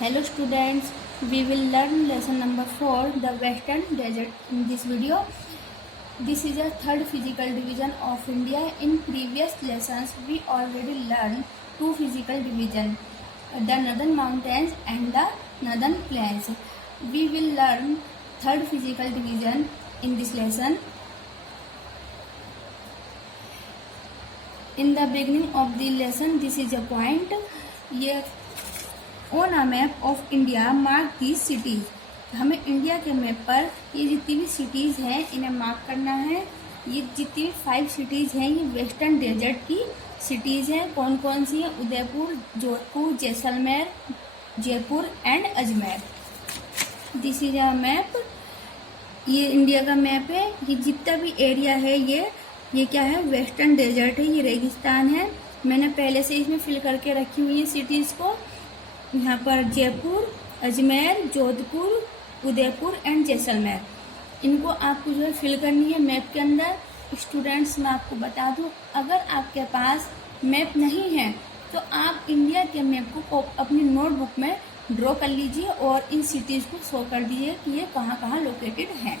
Hello students, we will learn lesson number 4, the Western Desert in this video. This is a third physical division of India. In previous lessons, we already learned two physical division, the Northern Mountains and the Northern Plains. We will learn third physical division in this lesson. In the beginning of the lesson, this is a point. On a map of India, mark these cities. हमें India के map पर ये जितनी भी cities हैं इन्हें mark करना है. ये जितनी भी 5 सिटीज़ हैं ये वेस्टर्न डेजर्ट की सिटीज़ हैं. कौन कौन सी हैं? Udaipur, Jodhpur, Jaisalmer, Jaipur and Ajmer. This is a map. ये इंडिया का मैप है. ये जितना भी एरिया है ये क्या है? वेस्टर्न डेजर्ट है. ये रेगिस्तान है. मैंने पहले से इसमें फिल करके रखी हुई है सिटीज़ को. यहाँ पर जयपुर, अजमेर, जोधपुर, उदयपुर एंड जैसलमेर. इनको आपको जो है फिल करनी है मैप के अंदर. स्टूडेंट्स, मैं आपको बता दूं, अगर आपके पास मैप नहीं है तो आप इंडिया के मैप को अपनी नोटबुक में ड्रॉ कर लीजिए और इन सिटीज़ को शो कर दीजिए कि ये कहाँ कहाँ लोकेटेड हैं.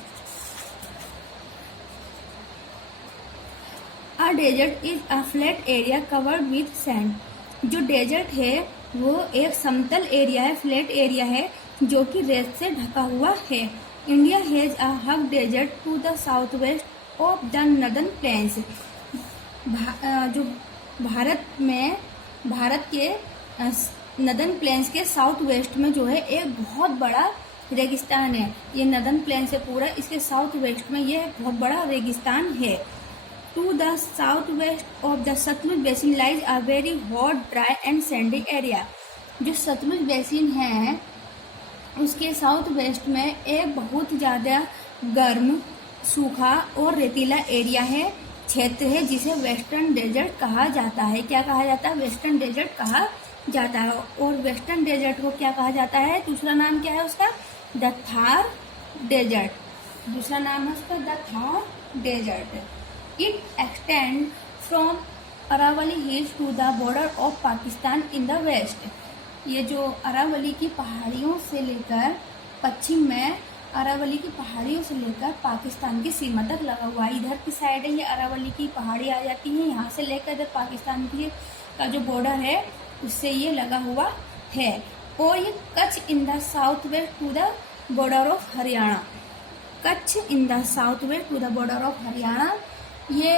A desert is a flat area covered with sand. जो डेजर्ट है वो एक समतल एरिया है, फ्लैट एरिया है जो कि रेत से ढका हुआ है. India has a huge desert to the south west of the northern plains. जो भारत के नॉर्दर्न प्लेन्स के साउथ वेस्ट में जो है एक बहुत बड़ा रेगिस्तान है. ये नॉर्दर्न प्लेन से पूरा इसके साउथ वेस्ट में ये बहुत बड़ा रेगिस्तान है. To the southwest of the Satluj Basin lies a very hot, dry and sandy area. जो सतलुज बेसिन है उसके साउथ वेस्ट में एक बहुत ज़्यादा गर्म, सूखा और रेतीला एरिया है, क्षेत्र है जिसे वेस्टर्न डेजर्ट कहा जाता है. क्या कहा जाता है? वेस्टर्न डेजर्ट कहा जाता है. और वेस्टर्न डेजर्ट को क्या कहा जाता है? दूसरा नाम क्या है उसका? The Thar desert. दूसरा नाम है उसका the Thar desert. It extends from Aravalli hills to the border of Pakistan in the west. ये जो अरावली की पहाड़ियों से लेकर पश्चिम में अरावली की पहाड़ियों से लेकर पाकिस्तान की सीमा तक लगा हुआ है. इधर की साइड है ये अरावली की पहाड़ी आ जाती है. यहाँ से लेकर इधर पाकिस्तान की का जो बॉर्डर है उससे ये लगा हुआ है. और ये Kutch in the south west to the border of Haryana. Kutch in the south west to the border of Haryana. ये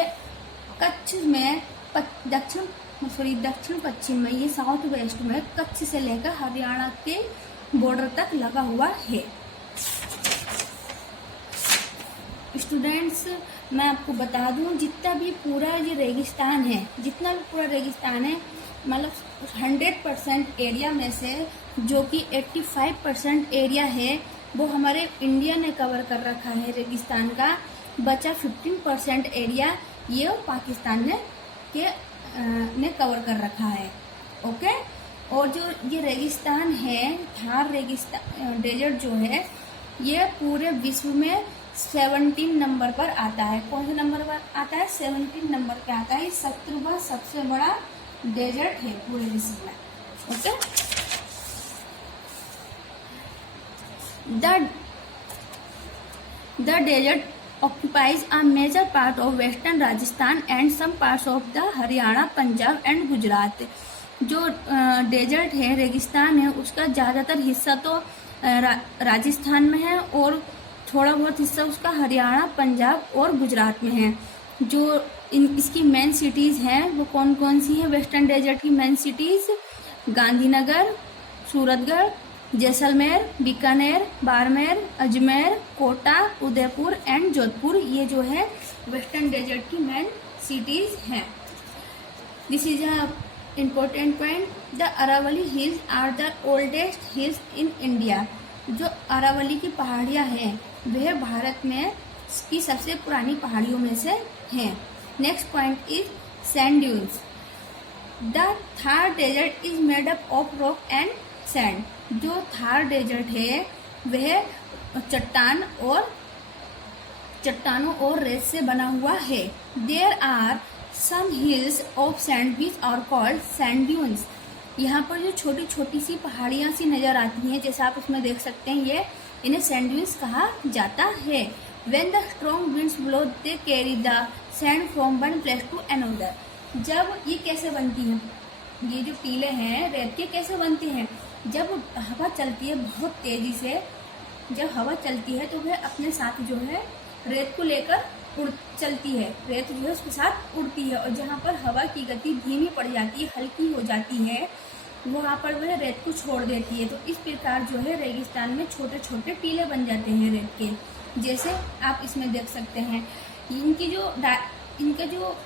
कच्छ में दक्षिण पश्चिम में, ये साउथ वेस्ट में कच्छ से लेकर हरियाणा के बॉर्डर तक लगा हुआ है. स्टूडेंट्स, मैं आपको बता दूं, जितना भी पूरा ये रेगिस्तान है, मतलब 100% एरिया में से जो कि 85% एरिया है वो हमारे इंडिया ने कवर कर रखा है रेगिस्तान का. बचा 15% एरिया ये पाकिस्तान ने कवर कर रखा है. ओके. और जो ये रेगिस्तान है, थार रेगिस्तान डेजर्ट जो है, ये पूरे विश्व में 17 नंबर पर आता है. कौन से नंबर पर आता है? 17 नंबर पे आता है. 17वां सबसे बड़ा डेजर्ट है पूरे विश्व में. Okay. The desert occupies a major part of western Rajasthan and some parts of the Haryana, Punjab and Gujarat. जो डेजर्ट है, रेगिस्तान है, उसका ज़्यादातर हिस्सा तो राजस्थान में है और थोड़ा बहुत हिस्सा उसका हरियाणा, पंजाब और गुजरात में है. जो इसकी मेन सिटीज़ हैं वो कौन कौन सी हैं? वेस्टर्न डेजर्ट की main cities Gandhinagar, Suratgarh, Jaisalmer, Bikaner, Barmer, Ajmer, Kota, Udaipur and Jodhpur. ये जो है वेस्टर्न डेजर्ट की मेन सिटीज हैं. This is a important point. The Aravalli hills are the oldest hills in India. जो अरावली की पहाड़ियाँ हैं वह भारत में की सबसे पुरानी पहाड़ियों में से हैं. Next point is sand dunes. The Thar desert is made up of rock and sand. जो थार डेजर्ट है वह चट्टानों और रेत से बना हुआ है. There are some hills of sand which are called sand dunes. यहाँ पर जो छोटी छोटी सी पहाड़ियाँ सी नज़र आती हैं, जैसा आप इसमें देख सकते हैं, इन्हें सैंड ड्यून्स कहा जाता है। When the strong winds blow, they carry the sand from one place to another. जब ये कैसे बनती हैं, ये जो टीले हैं रेत के कैसे बनते हैं, जब हवा चलती है बहुत तेजी से, जब हवा चलती है तो वह अपने साथ जो है रेत को लेकर चलती है, रेत जो है उसके साथ उड़ती है, और जहाँ पर हवा की गति धीमी पड़ जाती है, हल्की हो जाती है, वहाँ पर वह रेत को छोड़ देती है। तो इस प्रकार जो है रेगिस्तान में छोटे छोटे टीले बन जाते हैं रेत के, जैसे आप इसमें देख सकते हैं। इनका जो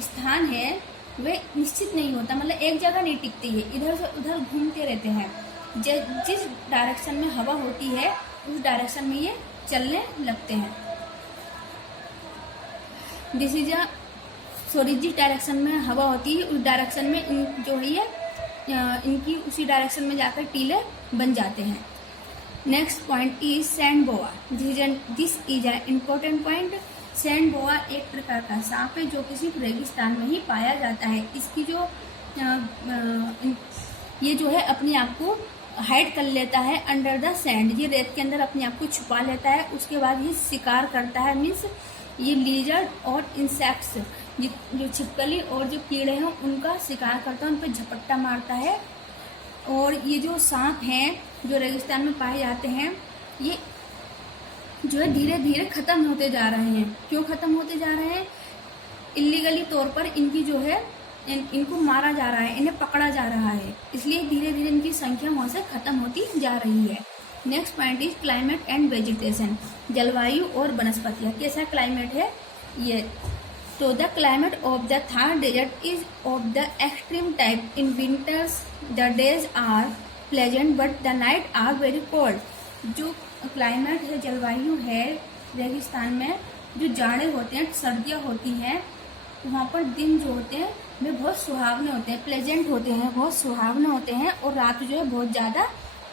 स्थान है वह निश्चित नहीं होता, मतलब एक जगह नहीं टिकती है, इधर से उधर घूमते रहते हैं। जिस डायरेक्शन में हवा होती है उस डायरेक्शन में ये चलने लगते हैं। जिस डायरेक्शन में हवा होती है उस डायरेक्शन में जो है इनकी उसी डायरेक्शन में जाकर टीले बन जाते हैं। Next point is sand boa. This is an important point. Sand बोआ एक प्रकार का सांप है जो कि सिर्फ रेगिस्तान में ही पाया जाता है। इसकी ये जो है अपने आप को हाइड कर लेता है अंडर द सैंड, ये रेत के अंदर अपने आप को छुपा लेता है। उसके बाद ये शिकार करता है, मीन्स ये लीजर्ड और इंसेक्ट्स जो छिपकली और जो कीड़े हैं उनका शिकार करता है, उन पर झपट्टा मारता है। और ये जो सांप हैं जो रेगिस्तान में पाए जाते हैं, ये जो है धीरे धीरे ख़त्म होते जा रहे हैं। क्यों ख़त्म होते जा रहे हैं? इल्लीगली तौर पर इनकी जो है इनको मारा जा रहा है, इन्हें पकड़ा जा रहा है, इसलिए धीरे धीरे इनकी संख्या वहाँ से ख़त्म होती जा रही है। Next point is climate and vegetation. जलवायु और वनस्पतियाँ। कैसा क्लाइमेट है ये? तो the climate of the Thar desert is of the extreme type. In winters the days are pleasant but the night are very cold. जो क्लाइमेट है, जलवायु है रेगिस्तान में, जो जाड़े होते हैं, सर्दियाँ होती हैं, वहाँ पर दिन जो होते हैं वे बहुत सुहावने होते हैं, प्लेजेंट होते हैं, बहुत सुहावने होते हैं। और रात जो है बहुत ज़्यादा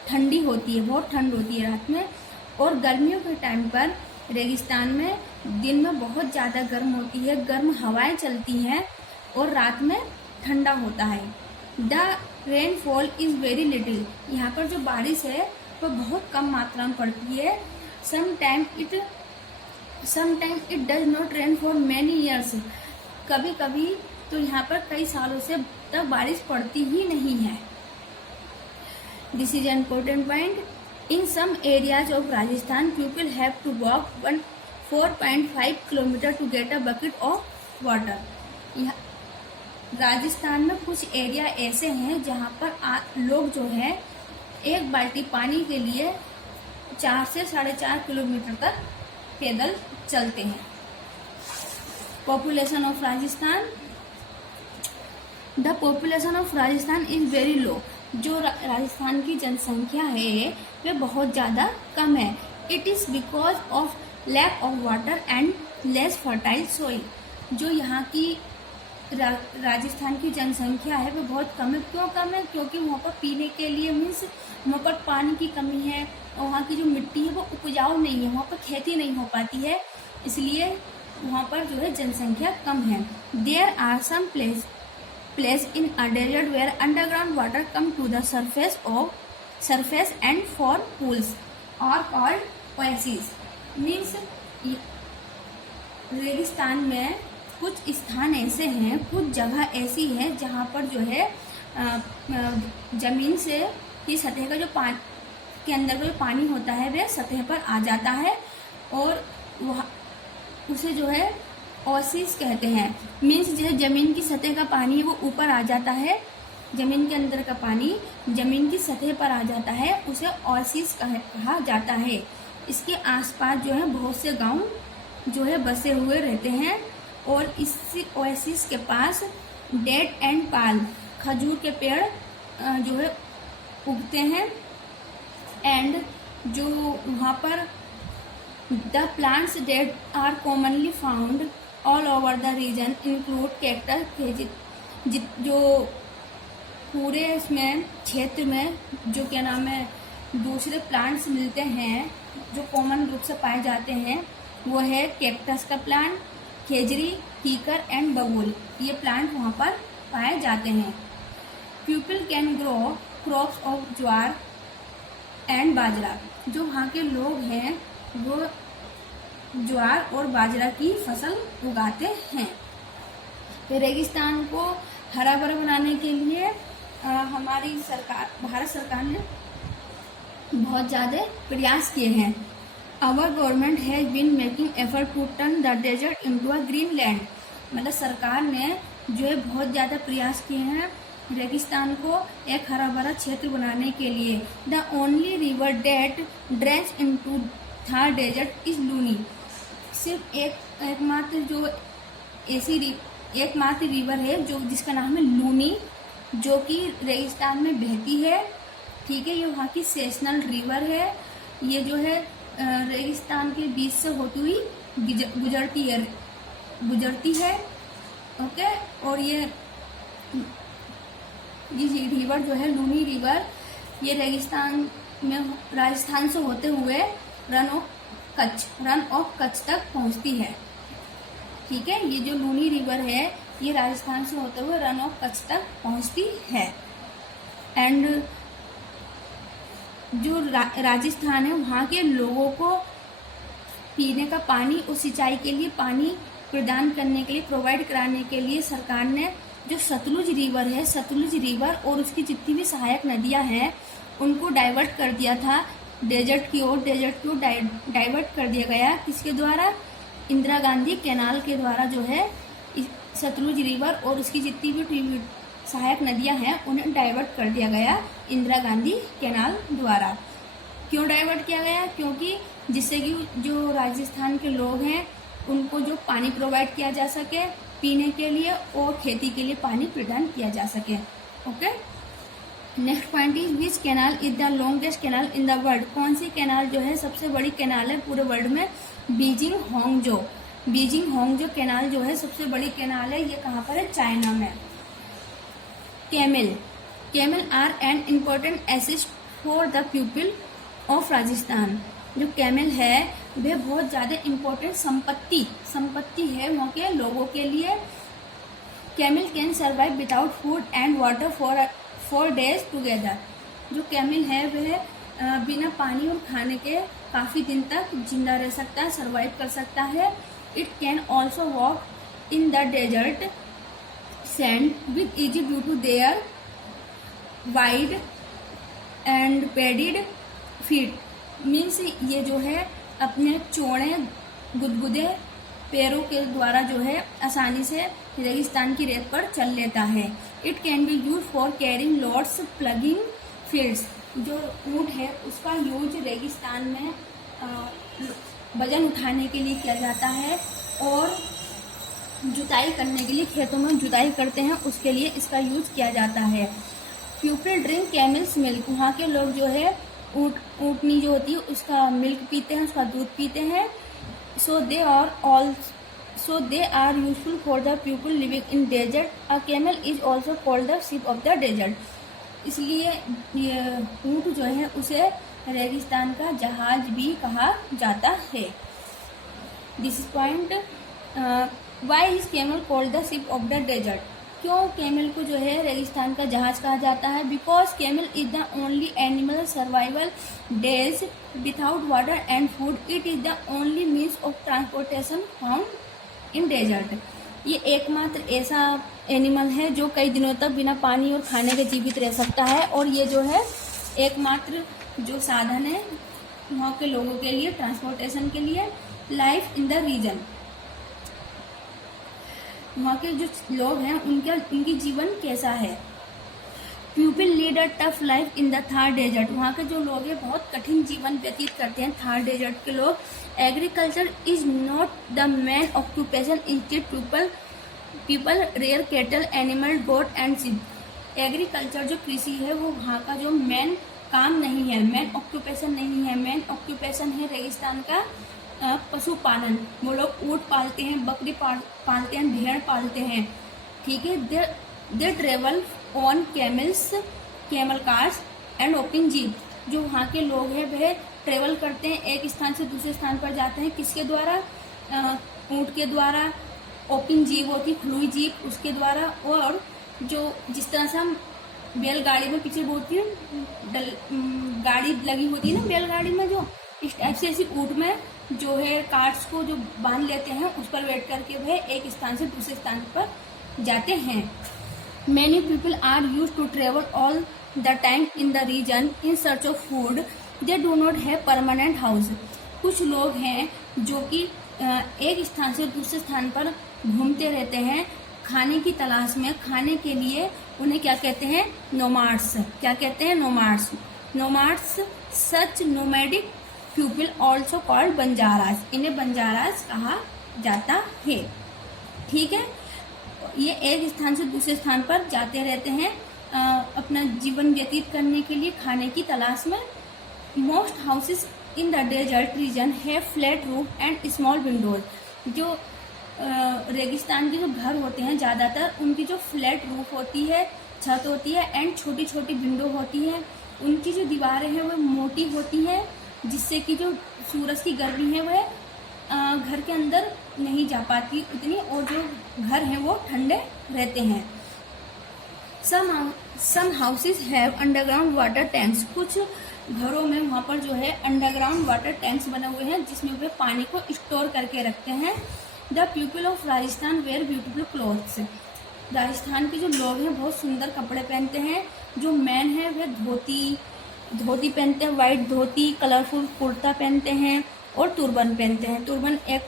ठंडी होती है, बहुत ठंड होती है रात में। और गर्मियों के टाइम पर रेगिस्तान में दिन में बहुत ज़्यादा गर्म होती है, गर्म हवाएं चलती हैं और रात में ठंडा होता है। The rainfall is very little. यहाँ पर जो बारिश है वह बहुत कम मात्रा में पड़ती है। Sometime it does not rain for many years. कभी कभी तो यहाँ पर कई सालों से तक बारिश पड़ती ही नहीं है। This is an important point. In some areas of Rajasthan people have to walk 4.5 kilometre to get a bucket of water. Rajasthan में कुछ एरिया ऐसे हैं जहाँ पर लोग जो है एक बाल्टी पानी के लिए 4 से 4.5 किलोमीटर तक पैदल चलते हैं। Population of Rajasthan. The population of Rajasthan is very low. जो राजस्थान की जनसंख्या है वह बहुत ज़्यादा कम है। It is because of lack of water and less fertile soil. जो यहाँ की राजस्थान की जनसंख्या है वो बहुत कम है। क्यों कम है? क्योंकि वहाँ पर पीने के लिए मीन्स वहाँ पर पानी की कमी है, और वहाँ की जो मिट्टी है वो उपजाऊ नहीं है, वहाँ पर खेती नहीं हो पाती है, इसलिए वहाँ पर जो है जनसंख्या कम है। There are some place in a desert where underground water come to the surface and for pools are called oases। Means रेगिस्तान में कुछ स्थान ऐसे हैं, कुछ जगह ऐसी है जहाँ पर जो है जमीन से की सतह का जो के अंदर का जो पानी होता है वह सतह पर आ जाता है, और वह उसे जो है ओसिस कहते हैं। मीन्स जो जमीन की सतह का पानी वो ऊपर आ जाता है, जमीन के अंदर का पानी जमीन की सतह पर आ जाता है, उसे ओसिस कहा जाता है। इसके आसपास जो है बहुत से गांव जो है बसे हुए रहते हैं, और इस ओएसिस के पास डेट एंड पाल्म खजूर के पेड़ जो है उगते हैं। एंड जो वहाँ पर the plants that are commonly found all over the region include cactus. जो पूरे इसमें क्षेत्र में जो क्या नाम है दूसरे प्लांट्स मिलते हैं जो कॉमन रूप से पाए जाते हैं, वो है कैक्टस का प्लांट, खेजरी, कीकर एंड बबूल। ये प्लांट वहाँ पर पाए जाते हैं। People can grow crops of jowar and bajra. जो वहाँ के लोग हैं वो ज्वार और बाजरा की फसल उगाते हैं। तो रेगिस्तान को हरा भरा बनाने के लिए हमारी सरकार, भारत सरकार ने बहुत ज़्यादा प्रयास किए हैं। Our government has been making effort to turn the desert into a green land. मतलब सरकार ने जो है बहुत ज़्यादा प्रयास किए हैं रेगिस्तान को एक हरा भरा क्षेत्र बनाने के लिए। The only river that drains into the desert is Luni. सिर्फ एकमात्र जो ऐसी एकमात्र रिवर है जो जिसका नाम है लूनी, जो कि रेगिस्तान में बहती है। ठीक है, ये वहाँ की सेशनल रिवर है। ये जो है रेगिस्तान के बीच से होती हुई गुजरती है। ओके, और ये रिवर जो है लूनी रिवर, ये रेगिस्तान में राजस्थान से होते हुए रन ऑफ कच्छ तक पहुंचती है। ठीक है, ये जो लूनी रिवर है ये राजस्थान से होते हुए रन ऑफ कच्छ तक पहुंचती है। एंड जो राजस्थान है वहाँ के लोगों को पीने का पानी और सिंचाई के लिए पानी प्रदान करने के लिए, प्रोवाइड कराने के लिए सरकार ने जो सतलुज रिवर और उसकी जितनी भी सहायक नदियां हैं उनको डाइवर्ट कर दिया था डेजर्ट की ओर। डेजर्ट को डाइवर्ट कर दिया गया किसके द्वारा? इंदिरा गांधी कैनाल के द्वारा जो है सतलुज रिवर और उसकी जितनी भी सहायक नदियां हैं उन्हें डाइवर्ट कर दिया गया इंदिरा गांधी कैनाल द्वारा। क्यों डाइवर्ट किया गया? क्योंकि जिससे कि जो राजस्थान के लोग हैं उनको जो पानी प्रोवाइड किया जा सके पीने के लिए और खेती के लिए पानी प्रदान किया जा सके। Okay, next point is which canal is the longest canal in the world. कौन सी कैनाल जो है सबसे बड़ी कैनाल है पूरे वर्ल्ड में? बीजिंग होंगजो कैनाल जो है सबसे बड़ी कैनाल है। ये कहाँ पर है? चाइना में। Camel are an important asset for the people of Rajasthan. जो कैमल है वह बहुत ज़्यादा इम्पोर्टेंट संपत्ति है वहाँ के लोगों के लिए। Camel can survive without food and water for days together. जो कैमल है वह बिना पानी और खाने के काफ़ी दिन तक जिंदा रह सकता है, सर्वाइव कर सकता है। It can also walk in the desert sand with easy due to their wide and padded feet. Means ये जो है अपने चौड़े गुदगुदे पैरों के द्वारा जो है आसानी से रेगिस्तान की रेत पर चल लेता है। It can be use for carrying loads plugging fields. जो ऊँट है उसका यूज रेगिस्तान में वजन उठाने के लिए किया जाता है और जुताई करने के लिए, खेतों में जुताई करते हैं उसके लिए इसका यूज किया जाता है। People drink camel's milk. वहाँ के लोग जो है ऊँटनी जो होती है उसका मिल्क पीते हैं, उसका दूध पीते हैं। So they are useful for the people living in desert. A camel is also called the ship of the desert. इसलिए ये ऊँट जो है उसे रेगिस्तान का जहाज भी कहा जाता है। This is point. Why is camel called the ship of the desert. क्यों कैमल को जो है रेगिस्तान का जहाज कहा जाता है? Because camel is the only animal survival days without water and food. It is the only means of transportation found in desert. ये एकमात्र ऐसा एनिमल है जो कई दिनों तक बिना पानी और खाने के जीवित रह सकता है और ये जो है एकमात्र जो साधन है वहाँ के लोगों के लिए ट्रांसपोर्टेशन के लिए। Life in the region. वहाँ के जो लोग हैं उनकी जीवन कैसा है? People lead a tough life in the Thar desert. वहाँ के जो लोग हैं बहुत कठिन जीवन व्यतीत करते हैं थार डेजर्ट के लोग। Agriculture is not the main occupation. Instead people rear cattle animal goat and sheep. Agriculture जो कृषि है वो वहाँ का जो मेन काम नहीं है, मेन ऑक्यूपेशन नहीं है। मेन ऑक्यूपेशन है रेगिस्तान का पशुपालन। वो लोग ऊँट पालते हैं, बकरी पालते हैं, भेड़ पालते हैं। ठीक है, they travel on camel cars and open jeep. जो वहाँ के लोग हैं वह ट्रेवल करते हैं, एक स्थान से दूसरे स्थान पर जाते हैं। किसके द्वारा? ऊँट के द्वारा। ओपन जीप होती खुली जीप उसके द्वारा। और जो जिस तरह से हम बैलगाड़ी में पीछे होती है गाड़ी लगी होती है ना बैलगाड़ी में, जो इस टाइप से ऐसी ऊँट में जो है कार्ड्स को जो बांध लेते हैं, उस पर बैठ करके वह एक स्थान से दूसरे स्थान पर जाते हैं। Many people are used to travel all the time in the region in search of food. They do not have permanent house. कुछ लोग हैं जो कि एक स्थान से दूसरे स्थान पर घूमते रहते हैं खाने की तलाश में। खाने के लिए उन्हें क्या कहते हैं? नोमाड्स। क्या कहते हैं? Nomads. Nomads such nomadic people also called Banjaras. इन्हें बंजारास कहा जाता है। ठीक है, ये एक स्थान से दूसरे स्थान पर जाते रहते हैं अपना जीवन व्यतीत करने के लिए खाने की तलाश में। Most houses in the desert region have flat roof and small windows. जो रेगिस्तान के जो घर होते हैं ज़्यादातर उनकी जो फ्लैट रूफ होती है, छत होती है, एंड छोटी छोटी विंडो होती है। उनकी जो दीवारें हैं वो मोटी होती है, जिससे कि जो सूरज की गर्मी है वह घर के अंदर नहीं जा पाती उतनी, और जो घर हैं वो ठंडे रहते हैं। Some houses have underground water tanks. कुछ घरों में वहाँ पर जो है अंडरग्राउंड वाटर टैंक्स बने हुए हैं, जिसमें वे पानी को स्टोर करके रखते हैं। The people of Rajasthan wear beautiful clothes. Rajasthan के जो लोग हैं बहुत सुंदर कपड़े पहनते हैं। जो मैन है वह धोती पहनते हैं, वाइट धोती, कलरफुल कुर्ता पहनते हैं और तुरबन पहनते हैं। तुरबन एक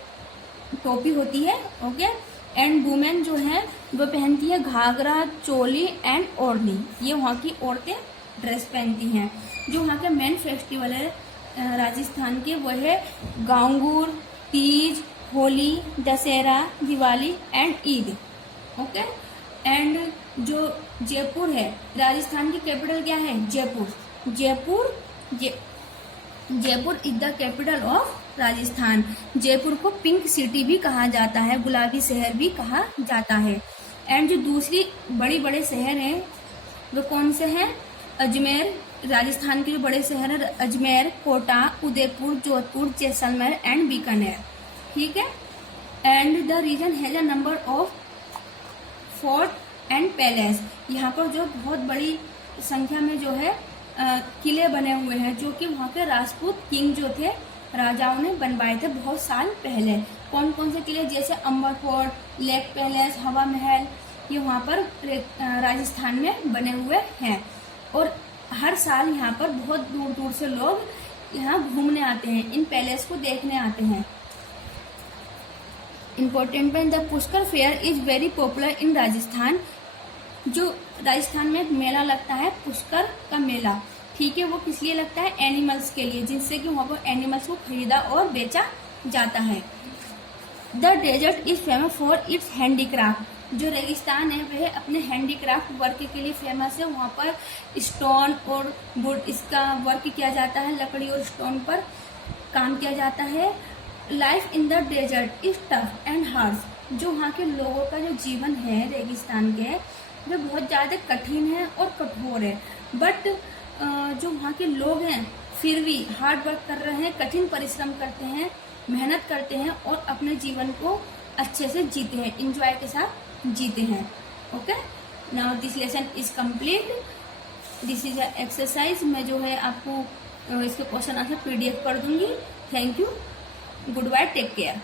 टोपी होती है, ओके। एंड वुमेन जो है वो पहनती है घाघरा, चोली एंड ओढ़नी। ये वहाँ की औरतें ड्रेस पहनती हैं। जो वहाँ के मेन फेस्टिवल है राजस्थान के वो है Gangaur, Teej, Holi, Dussehra, Diwali and Eid, okay. And जो जयपुर है, राजस्थान की कैपिटल क्या है? Jaipur is the capital of Rajasthan. Jaipur को पिंक सिटी भी कहा जाता है, गुलाबी शहर भी कहा जाता है। एंड जो दूसरी बड़े शहर हैं वो कौन से हैं? अजमेर। राजस्थान के जो बड़े शहर हैं अजमेर, कोटा, उदयपुर, जोधपुर, जैसलमेर एंड बीकानेर। ठीक है। And the region has a number of fort and palace. यहाँ पर जो बहुत बड़ी संख्या में जो है किले बने हुए हैं, जो कि वहाँ के राजपूत किंग जो थे, राजाओं ने बनवाए थे बहुत साल पहले। कौन कौन से किले? जैसे अंबर फोर्ट, लेक पैलेस, हवा महल, ये वहाँ पर राजस्थान में बने हुए हैं। और हर साल यहाँ पर बहुत दूर दूर से लोग यहाँ घूमने आते हैं, इन पैलेस को देखने आते हैं। Important point, the Pushkar fair is very popular in Rajasthan. जो राजस्थान में एक मेला लगता है पुष्कर का मेला, ठीक है, वो किस लिए लगता है? एनिमल्स के लिए, जिससे कि वहाँ पर एनिमल्स को खरीदा और बेचा जाता है। The desert is famous for its handicraft. जो रेगिस्तान है वह अपने हैंडीक्राफ्ट वर्क के लिए फेमस है। वहाँ पर स्टोन और वुड इसका वर्क किया जाता है, लकड़ी और स्टोन पर काम किया जाता है। Life in the desert is tough and harsh. जो वहाँ के लोगों का जो जीवन है रेगिस्तान के, वह बहुत ज़्यादा कठिन है और कठोर है। बट जो वहाँ के लोग हैं फिर भी हार्ड वर्क कर रहे हैं, कठिन परिश्रम करते हैं, मेहनत करते हैं और अपने जीवन को अच्छे से जीते हैं, इंजॉय के साथ जीते हैं। Okay, now this lesson is complete. This is a exercise. मैं जो है आपको इसके क्वेश्चन आंसर PDF कर दूंगी। Thank you, good bye, take care.